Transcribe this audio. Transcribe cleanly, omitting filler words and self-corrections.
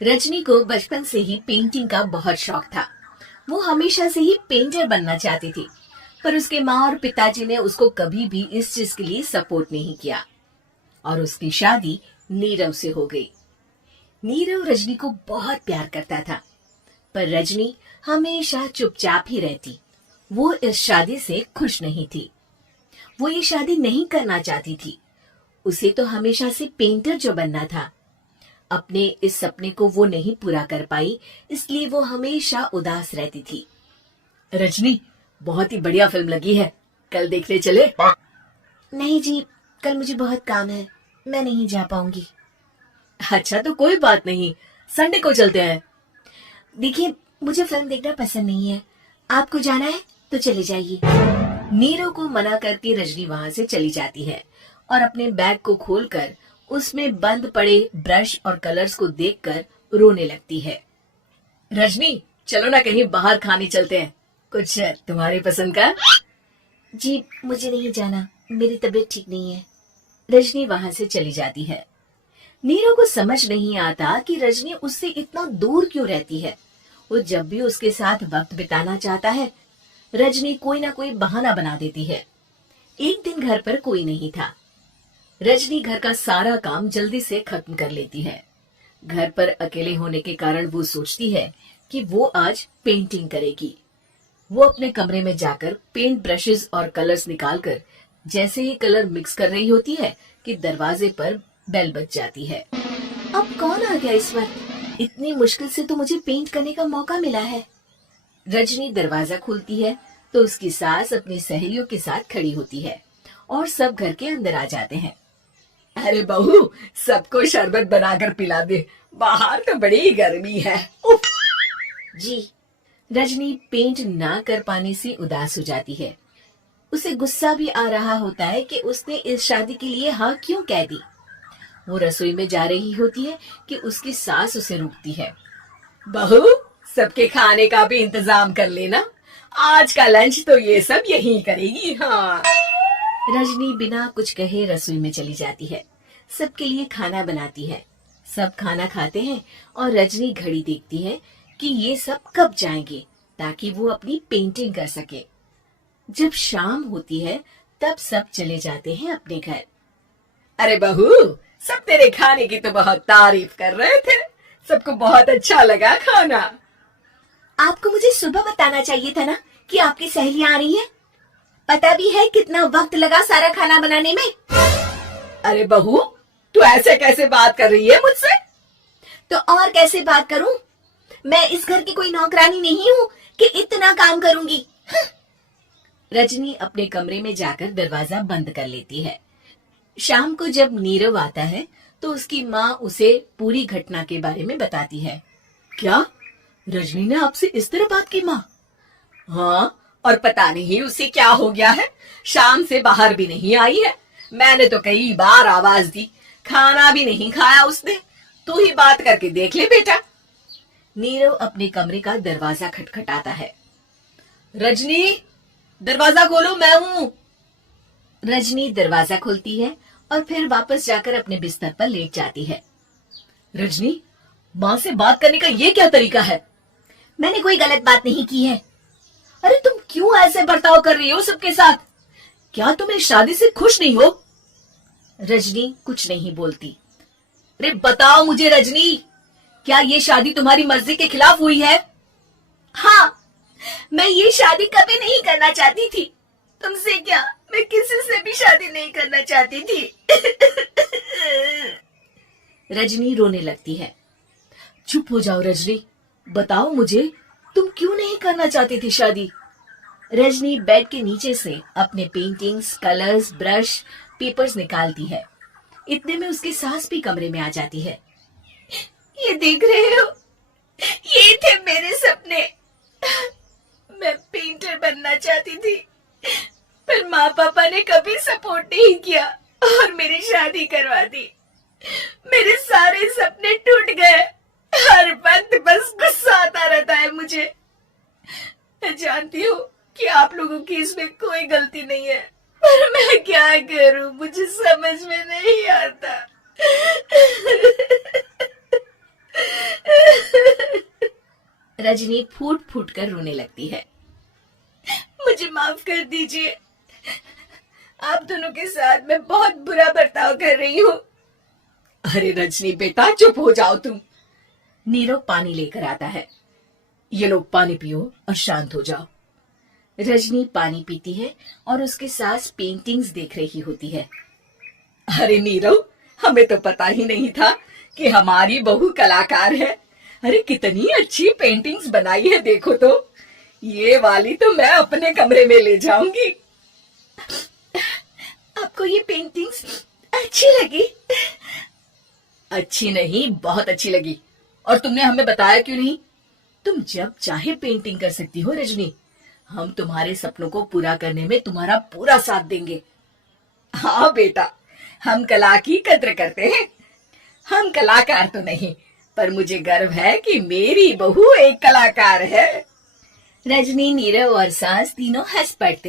रजनी को बचपन से ही पेंटिंग का बहुत शौक था। वो हमेशा से ही पेंटर बनना चाहती थी, पर उसके माँ और पिताजी ने उसको कभी भी इस चीज के लिए सपोर्ट नहीं किया और उसकी शादी नीरव से हो गई। नीरव रजनी को बहुत प्यार करता था, पर रजनी हमेशा चुपचाप ही रहती। वो इस शादी से खुश नहीं थी। वो ये शादी नहीं करना चाहती थी। उसे तो हमेशा से पेंटर जो बनना था। अपने इस सपने को वो नहीं पूरा कर पाई, इसलिए वो हमेशा उदास रहती थी। रजनी, बहुत ही बढ़िया फिल्म लगी है, कल देखने चले? नहीं जी, कल मुझे बहुत काम है, मैं नहीं जा पाऊंगी। अच्छा तो कोई बात नहीं, संडे को चलते हैं। देखिए, मुझे फिल्म देखना पसंद नहीं है। आपको जाना है तो चले जाइए। नीरव को मना करके रजनी वहाँ से चली जाती है और अपने बैग को खोलकर उसमें बंद पड़े ब्रश और कलर्स को देखकर रोने लगती है। रजनी, चलो ना कहीं बाहर खाने चलते हैं, कुछ तुम्हारी पसंद का। जी, मुझे नहीं जाना, मेरी तबीयत ठीक नहीं है। रजनी वहाँ से चली जाती है। नीरव को समझ नहीं आता कि रजनी उससे इतना दूर क्यों रहती है। वो जब भी उसके साथ वक्त बिताना चाहता है, रजनी कोई ना कोई बहाना बना देती है। एक दिन घर पर कोई नहीं था। रजनी घर का सारा काम जल्दी से खत्म कर लेती है। घर पर अकेले होने के कारण वो सोचती है कि वो आज पेंटिंग करेगी। वो अपने कमरे में जाकर पेंट ब्रशेस और कलर्स निकालकर जैसे ही कलर मिक्स कर रही होती है कि दरवाजे पर बेल बज जाती है। अब कौन आ गया इस वक्त? इतनी मुश्किल से तो मुझे पेंट करने का मौका मिला है। रजनी दरवाजा खोलती है तो उसकी सास अपनी सहेलियों के साथ खड़ी होती है और सब घर के अंदर आ जाते हैं। अरे बहू, सबको शरबत बनाकर पिला दे, बाहर तो बड़ी गर्मी है। उफ। जी। रजनी पेंट ना कर पाने से उदास हो जाती है। उसे गुस्सा भी आ रहा होता है कि उसने इस शादी के लिए हाँ क्यों कह दी। वो रसोई में जा रही होती है कि उसकी सास उसे रोकती है। बहू, सबके खाने का भी इंतजाम कर लेना, आज का लंच तो ये सब यही करेगी। हाँ। रजनी बिना कुछ कहे रसोई में चली जाती है। सबके लिए खाना बनाती है। सब खाना खाते हैं और रजनी घड़ी देखती है कि ये सब कब जाएंगे ताकि वो अपनी पेंटिंग कर सके। जब शाम होती है तब सब चले जाते हैं अपने घर। अरे बहू, सब तेरे खाने की तो बहुत तारीफ कर रहे थे, सबको बहुत अच्छा लगा खाना। आपको मुझे सुबह बताना चाहिए था ना कि आपकी सहेलियां आ रही हैं। पता भी है कितना वक्त लगा सारा खाना बनाने में। अरे बहू, तू ऐसे कैसे बात कर रही है मुझसे? तो और कैसे बात करूं? मैं इस घर की कोई नौकरानी नहीं हूं कि इतना काम करूंगी। रजनी अपने कमरे में जाकर दरवाजा बंद कर लेती है। शाम को जब नीरव आता है तो उसकी माँ उसे पूरी घटना के बारे में बताती है। क्या रजनी ने आपसे इस तरह बात की माँ? हाँ, और पता नहीं उसे क्या हो गया है, शाम से बाहर भी नहीं आई है। मैंने तो कई बार आवाज दी, खाना भी नहीं खाया उसने। तू ही बात करके देख ले बेटा। नीरव अपने कमरे का दरवाजा खटखटाता है। रजनी, दरवाजा खोलो, मैं हूँ। रजनी दरवाजा खोलती है और फिर वापस जाकर अपने बिस्तर पर लेट जाती है। रजनी, माँ से बात करने का ये क्या तरीका है? मैंने कोई गलत बात नहीं की है। अरे तुम क्यों ऐसे बर्ताव कर रही हो सबके साथ? क्या तुम इस शादी से खुश नहीं हो? रजनी कुछ नहीं बोलती। अरे बताओ मुझे रजनी, क्या ये शादी तुम्हारी मर्जी के खिलाफ हुई है? हाँ, मैं ये शादी कभी नहीं करना चाहती थी। तुमसे क्या, मैं किसी से भी शादी नहीं करना चाहती थी। रजनी रोने लगती है। चुप हो जाओ रजनी, बताओ मुझे, तुम क्यों नहीं करना चाहती थी शादी? रजनी बेड के नीचे से अपने पेंटिंग्स, कलर्स, ब्रश, पेपर्स निकालती है। इतने में उसकी सास भी कमरे में आ जाती है। ये देख रहे हो, ये थे मेरे सपने। मैं पेंटर बनना चाहती थी, पर माँ पापा ने कभी सपोर्ट नहीं किया और मेरी शादी करवा दी। मेरे सारे सपने टूट गए। हर वक्त बस गुस्सा आता रहता है मुझे। मैं जानती हूँ कि आप लोगों की इसमें कोई गलती नहीं है, पर मैं क्या करूँ, मुझे समझ में नहीं आता। रजनी फूट फूट कर रोने लगती है। मुझे माफ कर दीजिए, आप दोनों के साथ मैं बहुत बुरा बर्ताव कर रही हूँ। अरे रजनी बेटा, चुप हो जाओ तुम। नीरव पानी लेकर आता है। ये लो पानी पियो और शांत हो जाओ। रजनी पानी पीती है और उसके सास पेंटिंग्स देख रही होती है। अरे नीरव, हमें तो पता ही नहीं था कि हमारी बहू कलाकार है। अरे कितनी अच्छी पेंटिंग्स बनाई है, देखो तो। ये वाली तो मैं अपने कमरे में ले जाऊंगी। आपको ये पेंटिंग्स अच्छी लगी? अच्छी नहीं, बहुत अच्छी लगी। और तुमने हमें बताया क्यों नहीं? तुम जब चाहे पेंटिंग कर सकती हो रजनी। हम तुम्हारे सपनों को पूरा करने में तुम्हारा पूरा साथ देंगे। हाँ बेटा, हम कला की कद्र करते हैं। हम कलाकार तो नहीं, पर मुझे गर्व है कि मेरी बहू एक कलाकार है। रजनी, नीरव और सास तीनों हंस पड़ते हैं।